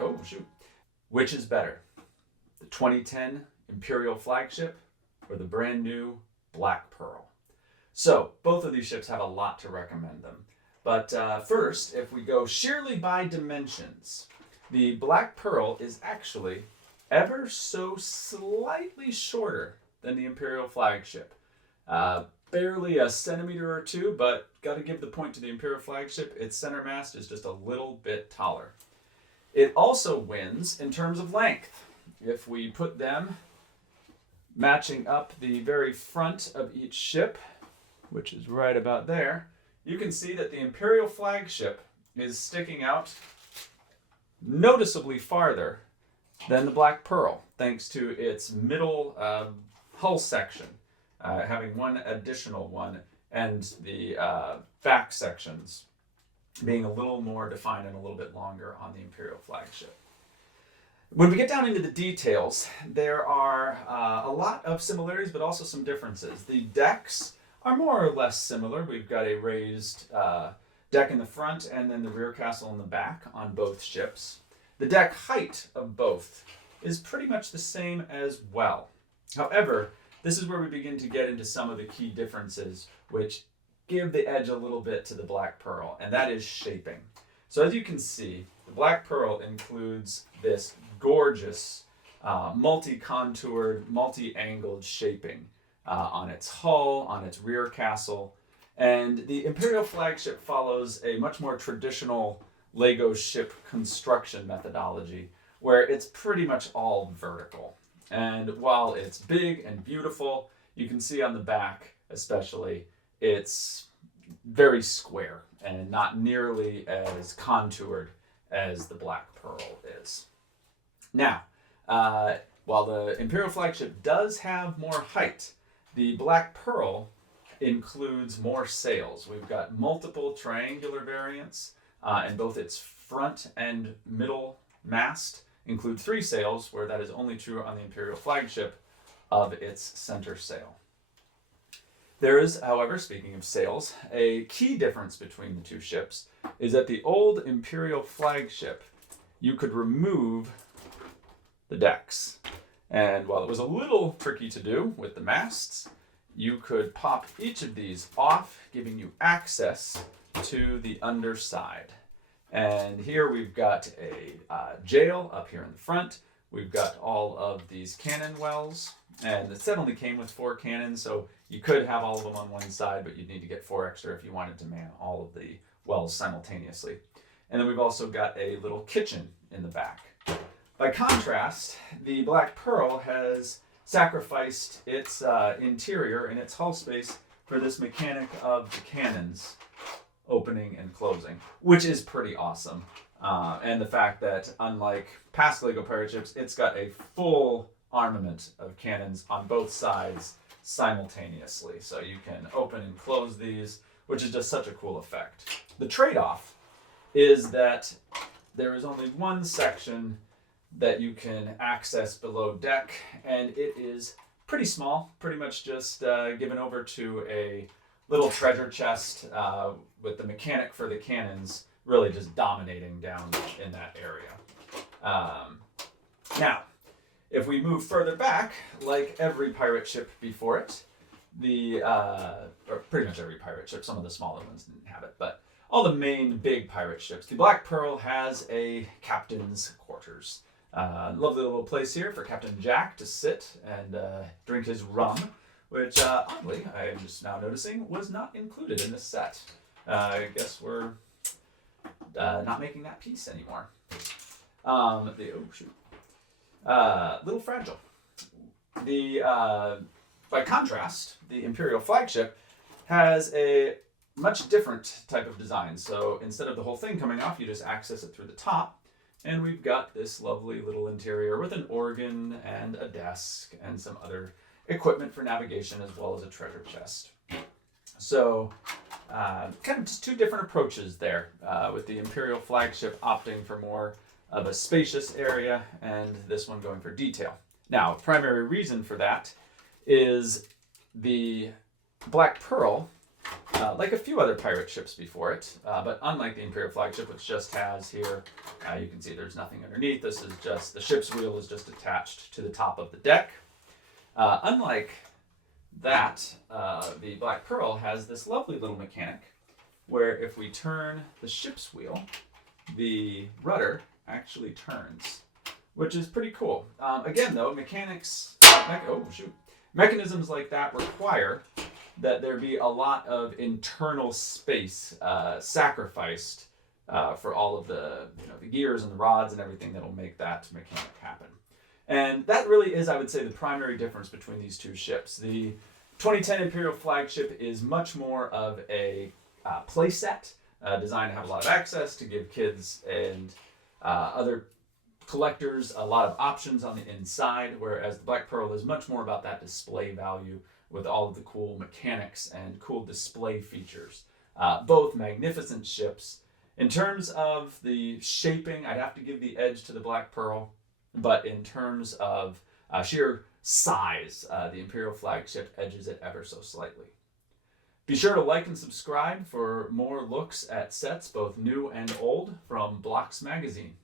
Oh, shoot. Which is better, the 2010 Imperial Flagship or the brand new Black Pearl? So both of these ships have a lot to recommend them. But first, if we go sheerly by dimensions, the Black Pearl is actually ever so slightly shorter than the Imperial Flagship. Barely a centimeter or two, but got to give the point to the Imperial Flagship. Its center mast is just a little bit taller. It also wins in terms of length. If we put them matching up the very front of each ship, which is right about there, you can see that the Imperial Flagship is sticking out noticeably farther than the Black Pearl, thanks to its middle hull section, having one additional one, and the back sections being a little more defined and a little bit longer on the Imperial Flagship. When we get down into the details, there are a lot of similarities, but also some differences. The decks are more or less similar. We've got a raised deck in the front and then the rear castle in the back on both ships. The deck height of both is pretty much the same as well. However, this is where we begin to get into some of the key differences which give the edge a little bit to the Black Pearl, and that is shaping. So as you can see, the Black Pearl includes this gorgeous multi-contoured, multi-angled shaping on its hull, on its rear castle, and the Imperial Flagship follows a much more traditional Lego ship construction methodology where it's pretty much all vertical. And while it's big and beautiful, you can see on the back especially, it's very square and not nearly as contoured as the Black Pearl is. Now, while the Imperial Flagship does have more height, the Black Pearl includes more sails. We've got multiple triangular variants, and both its front and middle mast include 3 sails, where that is only true on the Imperial Flagship of its center sail. There is, however, speaking of sails, a key difference between the two ships is that the old Imperial Flagship, you could remove the decks. And while it was a little tricky to do with the masts, you could pop each of these off, giving you access to the underside. And here we've got a jail up here in the front. We've got all of these cannon wells, and the set only came with 4 cannons, so you could have all of them on one side, but you'd need to get 4 extra if you wanted to man all of the wells simultaneously. And then we've also got a little kitchen in the back. By contrast, the Black Pearl has sacrificed its interior and its hull space for this mechanic of the cannons opening and closing, which is pretty awesome. And the fact that, unlike past LEGO pirate ships, it's got a full armament of cannons on both sides simultaneously. So you can open and close these, which is just such a cool effect. The trade-off is that there is only one section that you can access below deck, and it is pretty small, pretty much just given over to a little treasure chest with the mechanic for the cannons really just dominating down in that area. Now, if we move further back, like every pirate ship before it, or pretty much every pirate ship, some of the smaller ones didn't have it, but all the main big pirate ships, the Black Pearl has a captain's quarters. Lovely little place here for Captain Jack to sit and drink his rum, which oddly, I am just now noticing, was not included in this set. I guess we're not making that piece anymore. Little fragile. By contrast, the Imperial Flagship has a much different type of design. So instead of the whole thing coming off, you just access it through the top. And we've got this lovely little interior with an organ and a desk and some other equipment for navigation, as well as a treasure chest. So kind of just 2 different approaches there, with the Imperial Flagship opting for more of a spacious area and this one going for detail. Now, primary reason for that is the Black Pearl like a few other pirate ships before it, but unlike the Imperial Flagship, which just has here, you can see there's nothing underneath. This is just, the ship's wheel is just attached to the top of the deck. Unlike that, the Black Pearl has this lovely little mechanic where if we turn the ship's wheel, the rudder actually turns, which is pretty cool. Again, though, mechanisms like that require that there be a lot of internal space sacrificed for all of the gears and the rods and everything that'll make that mechanic happen. And that really is, I would say, the primary difference between these two ships. The 2010 Imperial Flagship is much more of a playset designed to have a lot of access to give kids and other collectors a lot of options on the inside, whereas the Black Pearl is much more about that display value with all of the cool mechanics and cool display features. Both magnificent ships. In terms of the shaping, I'd have to give the edge to the Black Pearl, but in terms of sheer size, the Imperial Flagship edges it ever so slightly. Be sure to like and subscribe for more looks at sets, both new and old, from Blocks Magazine.